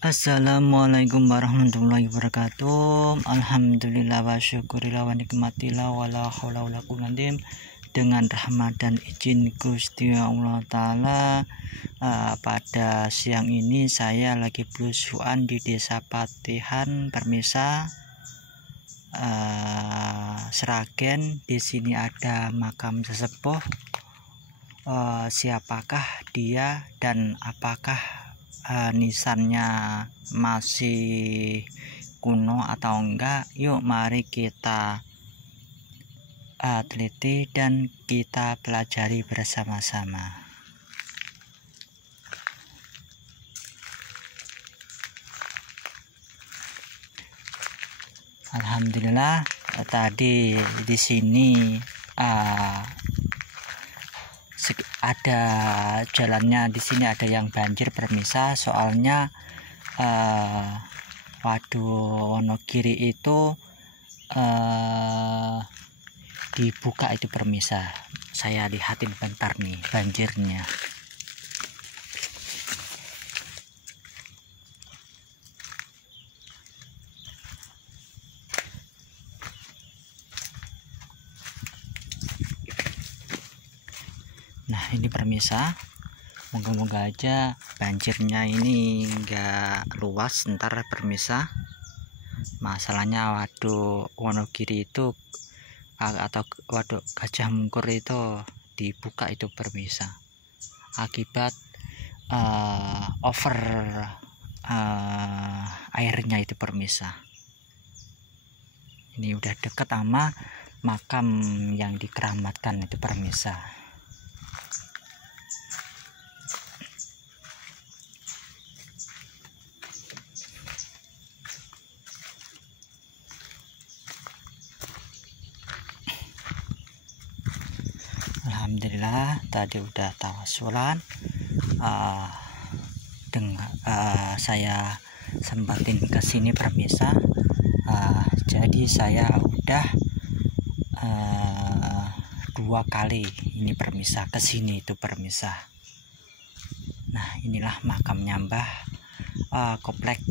Assalamualaikum warahmatullahi wabarakatuh. Alhamdulillah wa syukurillah wa nikmatillah wa la haula wa la quwwata illa billah. Dengan rahmat dan izin Gusti Allah Ta'ala, pada siang ini saya lagi belusuan di Desa Patihan, Permisa, Sragen. Di sini ada makam sesepuh. Siapakah dia dan apakah nisannya masih kuno atau enggak? Yuk mari kita teliti dan kita pelajari bersama-sama. Alhamdulillah, tadi di sini ada jalannya, di sini ada yang banjir Permisa, soalnya Waduk Wonogiri itu dibuka itu Permisa. Saya lihatin bentar nih banjirnya. Nah ini Permisa, moga-moga aja banjirnya ini enggak luas ntar Permisa. Masalahnya Waduk Wonogiri itu atau Waduk Gajah Mungkur itu dibuka itu Permisa akibat over airnya itu Permisa. Ini udah deket sama makam yang dikeramatkan itu Permisa. Alhamdulillah tadi udah tawasulan, saya sempatin ke sini Permisa. Jadi saya udah 2 kali ini Permisa ke sini itu Permisa. Nah inilah makamnya Mbah, komplek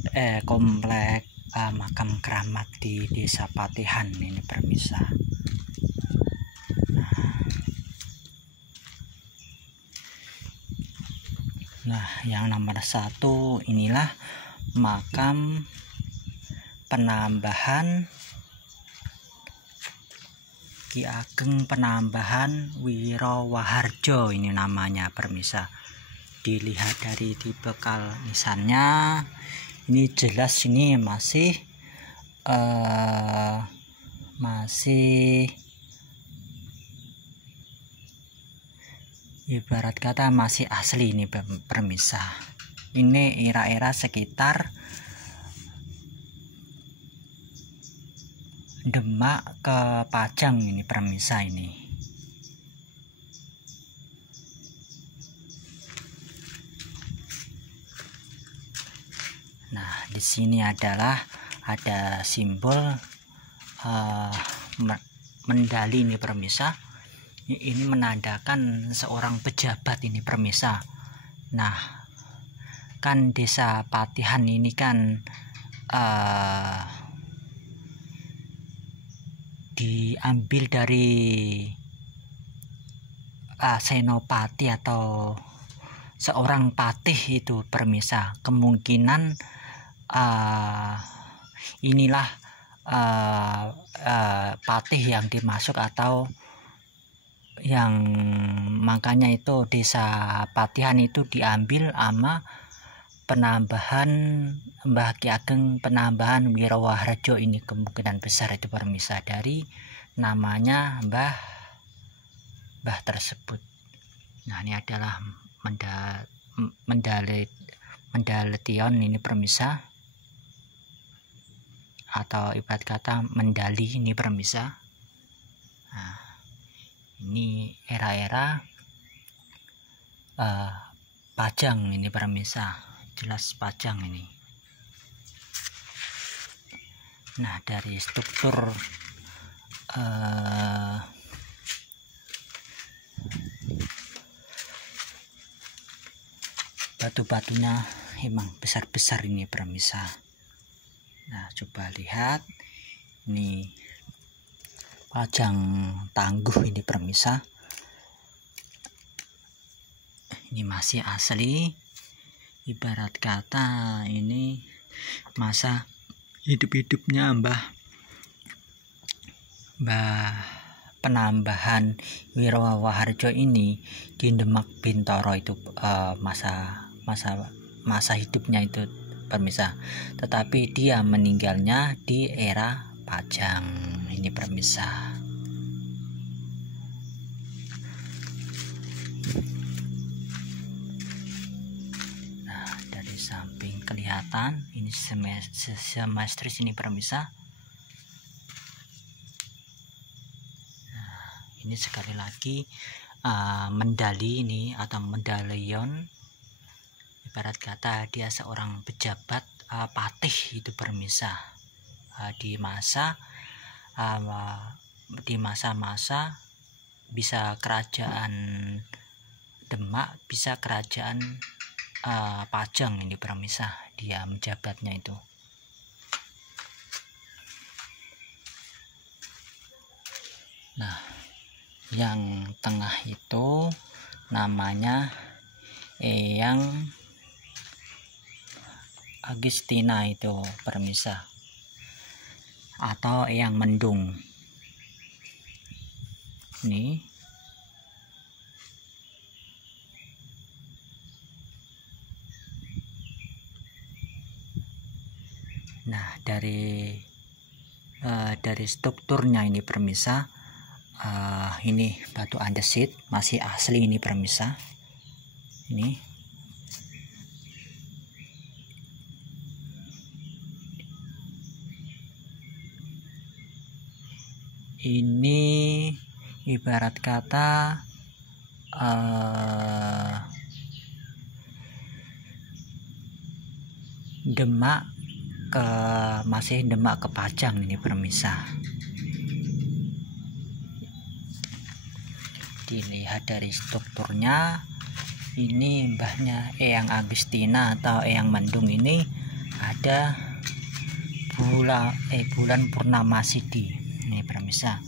makam keramat di Desa Patihan ini Permisa. Nah yang nomor 1 inilah makam penambahan Ki Ageng Penambahan Wirowaharjo, ini namanya Permisa. Dilihat dari di bekal nisannya ini jelas ini masih ibarat kata masih asli ini Permisa. Ini era-era sekitar Demak ke Pajang ini Permisa ini. Nah di sini ada simbol mendali ini Permisa. Ini menandakan seorang pejabat ini Permisa. Nah kan Desa Patihan ini kan diambil dari senopati atau seorang patih itu Permisa. Kemungkinan inilah patih yang dimasuk atau yang makanya itu Desa Patihan itu diambil sama penambahan Mbah Ki Ageng Penambahan Wirowaharjo. Ini kemungkinan besar itu Permisa dari namanya Mbah tersebut. Nah ini adalah mendaletion ini Permisa, atau ibarat kata mendali ini Permisa. Nah ini era-era Pajang ini Permisa, jelas Pajang ini. Nah dari struktur batu-batunya emang besar-besar ini pemirsa. Nah, coba lihat ini pajang tangguh ini pemirsa. Ini masih asli, ibarat kata ini masa hidup-hidupnya Mbah Penambahan Wirwaharjo ini di Demak Bintoro itu masa hidupnya itu pemirsa. Tetapi dia meninggalnya di era Pajang ini pemirsa. Nah, dari samping kelihatan ini semestris ini pemirsa. Ini sekali lagi medali ini atau medalion, ibarat kata dia seorang pejabat patih itu pemirsa, di masa-masa bisa kerajaan Demak, bisa kerajaan Pajang ini pemirsa, dia menjabatnya itu. Nah, yang tengah itu namanya Eyang Agustina itu pemirsa, atau Eyang Mendung. Ini nah dari strukturnya ini pemirsa, ini batu andesit masih asli ini pemirsa. Ini ibarat kata masih Demak ke Pajang ini pemirsa. Dilihat dari strukturnya, ini mbahnya Eyang Agustina atau Eyang Mendung ini ada bulan purnama sidi ini pemirsa,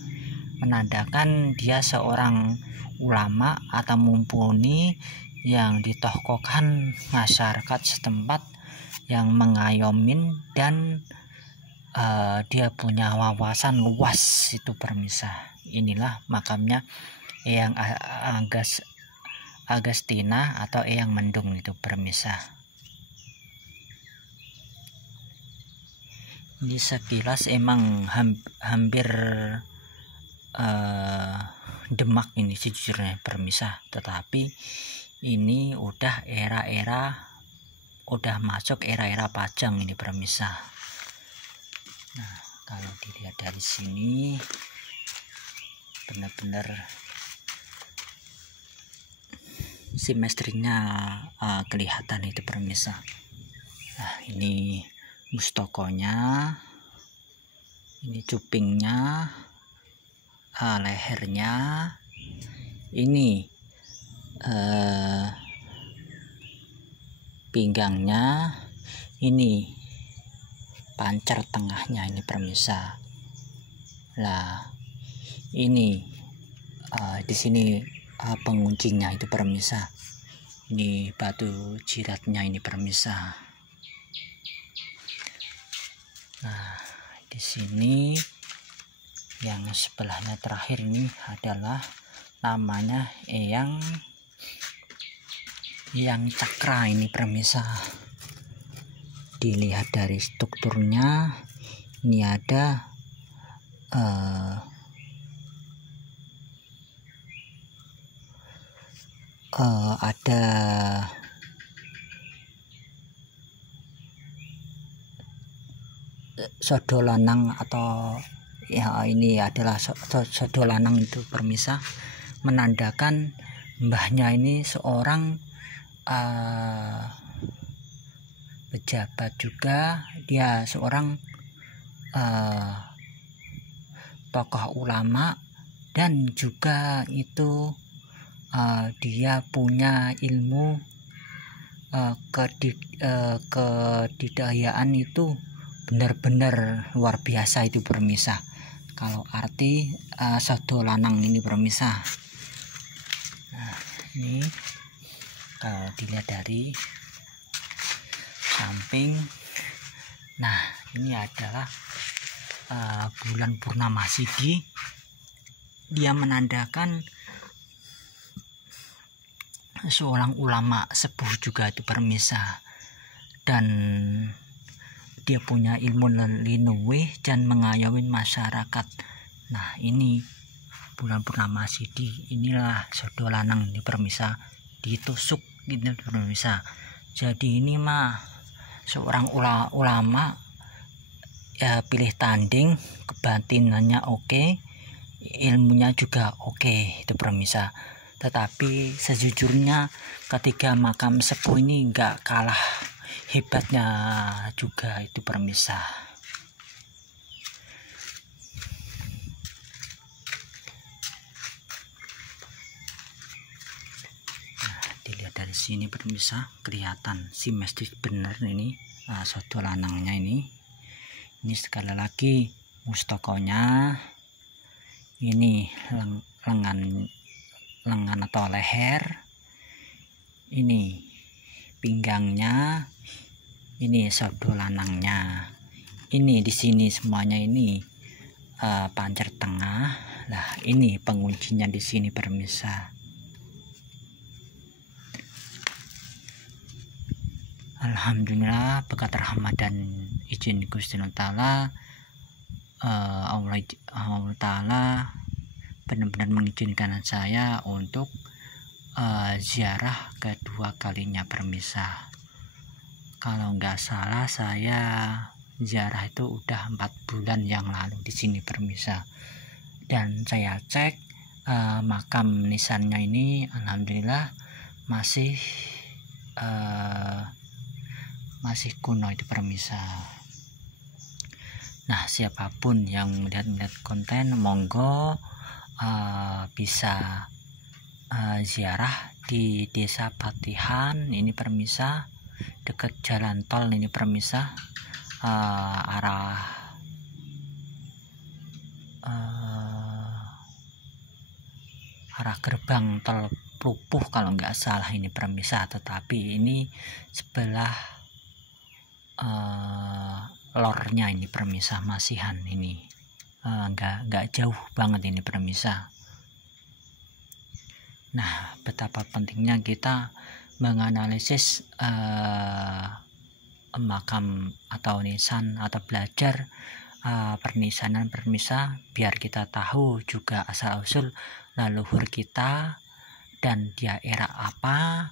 menandakan dia seorang ulama atau mumpuni yang ditokohkan masyarakat setempat, yang mengayomin dan dia punya wawasan luas itu pemirsa. Inilah makamnya Eyang Agustina atau Eyang Mendung itu pemirsa. Ini sekilas emang hampir Demak ini sejujurnya pemirsa, tetapi ini udah masuk era Pajang ini pemirsa. Nah, kalau dilihat dari sini benar-benar simetrinya kelihatan itu pemirsa. Nah, ini mustokonya, ini cupingnya, lehernya, ini pinggangnya, ini pancar tengahnya ini pemirsa. Lah, ini di sini penguncinya itu pemirsa. Ini batu jiratnya ini pemirsa. Nah, di sini yang sebelahnya terakhir ini adalah namanya Eyang Cakra ini pemirsa. Dilihat dari strukturnya, ini ada sodo lanang, atau ya ini adalah sodo lanang itu pemirsa, menandakan mbahnya ini seorang pejabat juga, dia seorang tokoh ulama, dan juga itu dia punya ilmu kedidayaan itu benar-benar luar biasa itu permisah. Kalau arti sado lanang ini permisah. Nah, ini kalau dilihat dari samping, nah ini adalah bulan purnama Sidi. Dia menandakan seorang ulama sepuh juga itu permisah, dan dia punya ilmu linuwih dan mengayawin masyarakat. Nah, ini bulan purnama Sidi, inilah sado lanang ini permisah, ditusuk gitu permisah. Jadi ini mah seorang ulama ya, pilih tanding, kebatinannya oke, ilmunya juga oke itu permisah. Tetapi sejujurnya ketika makam sepuh ini nggak kalah hebatnya juga itu permisah. Nah, dilihat dari sini permisah, kelihatan simetris bener ini sado lanangnya ini. Ini sekali lagi mustokonya, ini lengan atau leher, ini pinggangnya, ini sado lanangnya, ini di sini semuanya ini pancer tengah. Nah, ini penguncinya di sini permisah. Alhamdulillah berkat rahmat dan izin Gusti Allah, Allah Ta'ala benar-benar mengizinkan saya untuk ziarah kedua kalinya permisah. Kalau nggak salah saya ziarah itu udah 4 bulan yang lalu di sini permisah, dan saya cek makam nisannya ini alhamdulillah masih kuno itu permisah. Nah, siapapun yang melihat konten monggo bisa ziarah di Desa Patihan ini permisah, dekat jalan tol ini permisah, arah gerbang tol Plupuh kalau nggak salah ini permisah. Tetapi ini sebelah lornya ini permisah, masihan ini, nggak jauh banget ini permisah. Nah, betapa pentingnya kita menganalisis makam atau nisan atau belajar pernisanan permisah, biar kita tahu juga asal usul leluhur kita, dan dia era apa,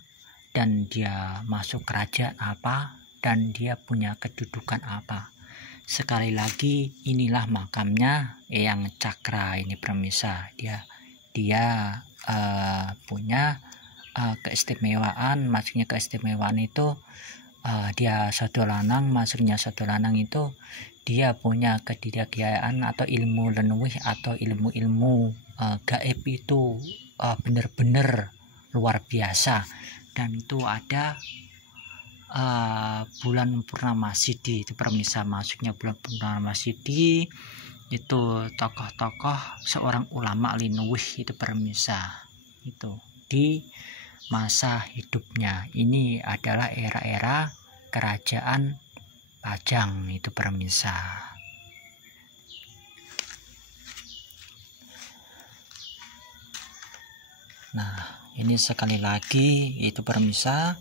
dan dia masuk kerajaan apa, dan dia punya kedudukan apa. Sekali lagi, inilah makamnya Eyang Cakra ini permisah. Dia punya keistimewaan. Maksudnya keistimewaan itu dia sado lanang, maksudnya sado lanang itu dia punya kedidakayaan atau ilmu lenuwih atau ilmu-ilmu gaib itu benar-benar luar biasa. Dan itu ada bulan purnama Sidi itu permisah. Maksudnya bulan purnama Sidi itu tokoh-tokoh seorang ulama linuwih itu permisah, itu di masa hidupnya. Ini adalah era-era kerajaan Pajang itu permisah. Nah, ini sekali lagi itu permisah,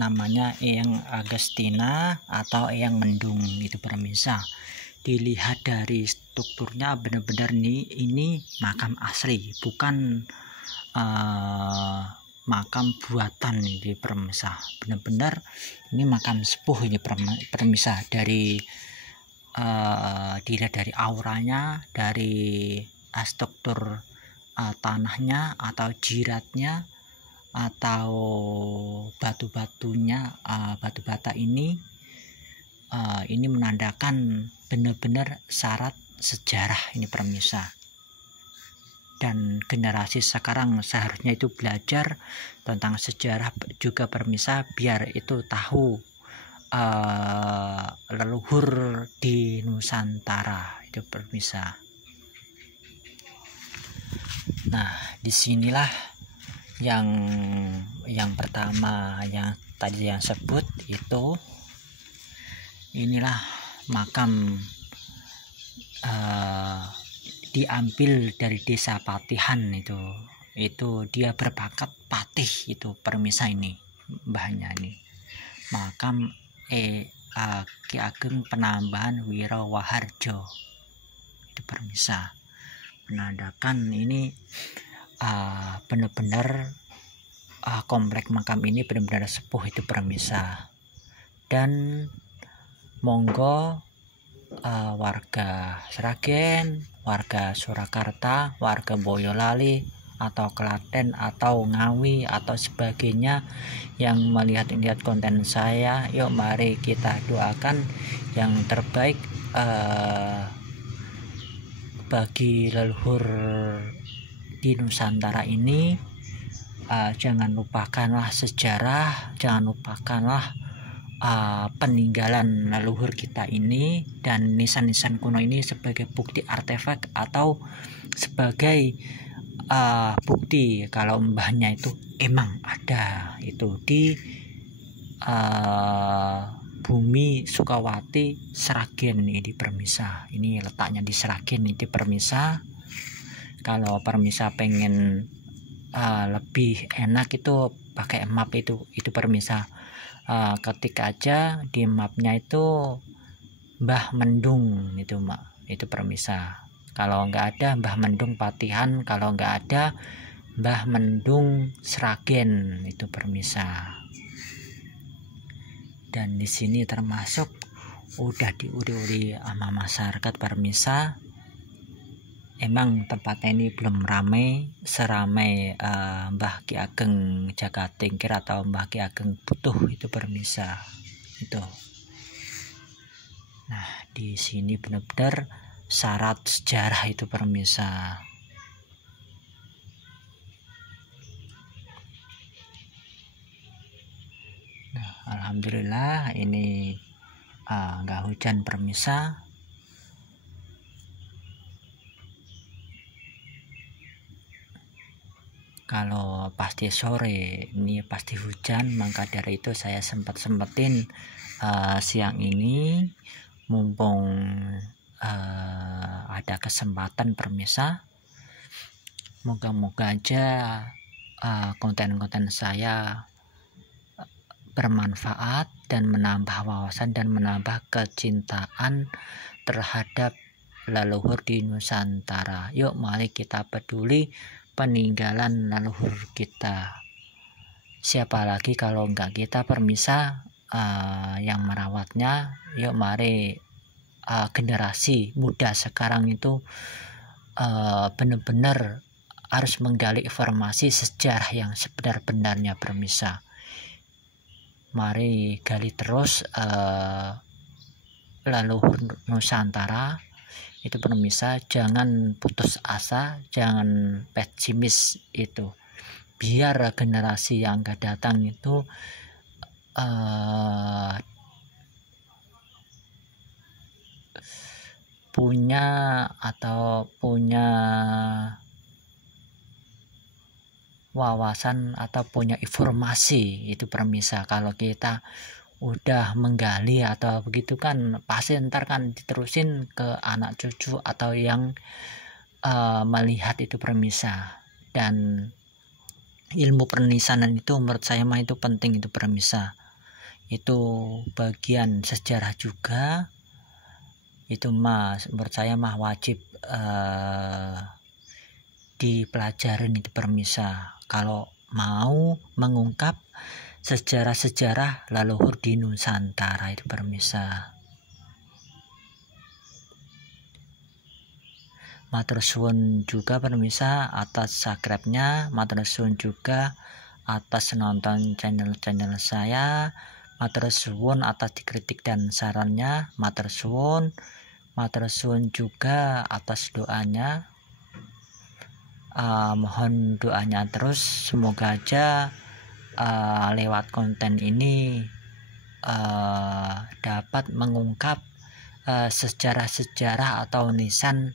namanya Eyang Agustina atau Eyang Mendung itu permisah. Dilihat dari strukturnya benar-benar ini makam asli, bukan makam buatan ini permisah. Benar-benar ini makam sepuh ini permisah. Dari dilihat dari auranya, dari struktur tanahnya atau jiratnya atau batu-batunya, batu bata ini menandakan benar-benar syarat sejarah ini permisah. dan generasi sekarang seharusnya itu belajar tentang sejarah juga permisa, biar itu tahu leluhur di Nusantara itu permisa. Nah, disinilah yang pertama yang tadi yang sebut itu, inilah makam diambil dari desa Patihan itu dia berbakat patih itu permisa. Ini mbahnya ini makam Ki Ageng Penambahan Wirawaharjo itu permisa, menandakan ini benar-benar komplek makam ini benar-benar sepuh itu permisa. Dan monggo warga Sragen, warga Surakarta, warga Boyolali atau Klaten atau Ngawi atau sebagainya yang melihat konten saya, yuk mari kita doakan yang terbaik bagi leluhur di Nusantara ini. Jangan lupakanlah sejarah, jangan lupakanlah peninggalan leluhur kita ini, dan nisan-nisan kuno ini sebagai bukti artefak atau sebagai bukti kalau mbahnya itu emang ada itu di bumi Sukawati Sragen ini di permisa. Ini letaknya di Sragen ini di permisa. Kalau permisa pengen lebih enak itu pakai map itu permisa. Ketik aja di mapnya itu Mbah Mendung itu permisa. Kalau nggak ada Mbah Mendung Patihan, kalau nggak ada Mbah Mendung Sragen itu permisa. Dan di sini termasuk udah diuri-uri sama masyarakat permisa. Emang tempatnya ini belum ramai seramai Mbah Ki Ageng Jagatingkir atau Mbah Ki Ageng Butuh itu permisa itu. Nah, di sini benar-benar syarat sejarah itu permisa. Nah, alhamdulillah ini nggak hujan permisa. Kalau pasti sore ini pasti hujan, maka dari itu saya sempetin siang ini mumpung ada kesempatan permisa. Moga-moga aja konten-konten saya bermanfaat dan menambah wawasan dan menambah kecintaan terhadap leluhur di Nusantara. Yuk mari kita peduli peninggalan leluhur kita. Siapa lagi kalau enggak kita permisa yang merawatnya. Yuk mari generasi muda sekarang itu benar-benar harus menggali informasi sejarah yang sebenar-benarnya permisa. Mari gali terus leluhur Nusantara itu permisa. Jangan putus asa, jangan pesimis itu, biar generasi yang akan datang itu punya wawasan atau punya informasi itu permisa. Kalau kita udah menggali atau begitu kan pasti ntar kan diterusin ke anak cucu atau yang melihat itu permisa. Dan ilmu pernisanan itu menurut saya mah itu penting itu permisa. Itu bagian sejarah juga. Itu menurut saya mah wajib dipelajarin itu permisa kalau mau mengungkap sejarah-sejarah leluhur di Nusantara itu permisa. Matur suwun juga permisa atas subscribe-nya, matur suwun juga atas nonton channel saya, matur suwun atas dikritik dan sarannya, matur suwun juga atas doanya. Mohon doanya terus, semoga aja lewat konten ini dapat mengungkap sejarah-sejarah atau nisan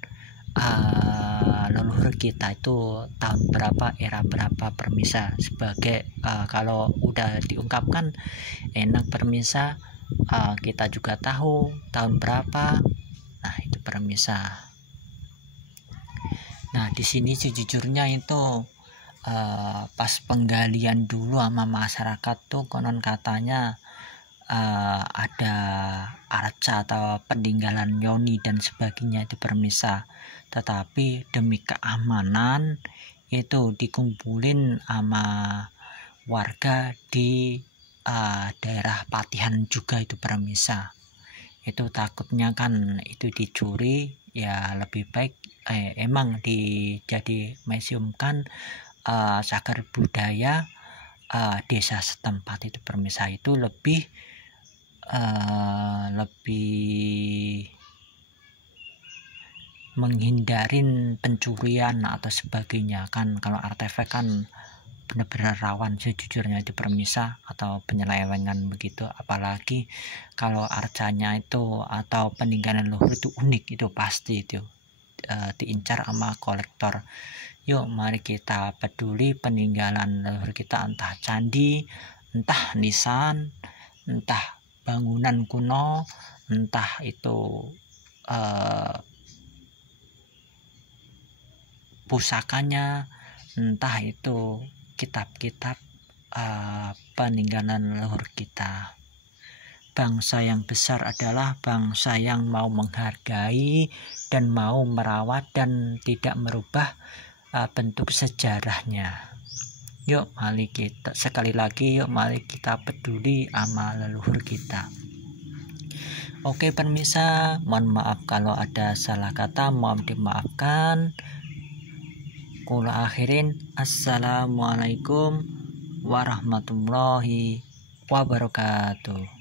leluhur kita itu tahun berapa, era berapa permisa, sebagai kalau udah diungkapkan enak permisa, kita juga tahu tahun berapa. Nah itu permisa. Nah di sini sejujurnya itu pas penggalian dulu sama masyarakat tuh konon katanya ada arca atau peninggalan Yoni dan sebagainya itu permisa, tetapi demi keamanan itu dikumpulin sama warga di daerah Patihan juga itu permisa. Itu takutnya kan itu dicuri, ya lebih baik emang jadi museum kan cagar budaya desa setempat itu permisa, itu lebih menghindarin pencurian atau sebagainya kan. Kalau artefak kan benar-benar rawan sejujurnya itu permisa, atau penyelewengan begitu, apalagi kalau arcanya itu atau peninggalan leluhur itu unik, itu pasti itu diincar sama kolektor. Yuk mari kita peduli peninggalan leluhur kita, entah candi, entah nisan, entah bangunan kuno, entah itu pusakanya, entah itu kitab-kitab peninggalan leluhur kita. Bangsa yang besar adalah bangsa yang mau menghargai dan mau merawat dan tidak merubah bentuk sejarahnya. Yuk mari kita sekali lagi, yuk mari kita peduli sama leluhur kita. Oke permisa, mohon maaf kalau ada salah kata, mohon dimaafkan. Kula akhirin, assalamualaikum warahmatullahi wabarakatuh.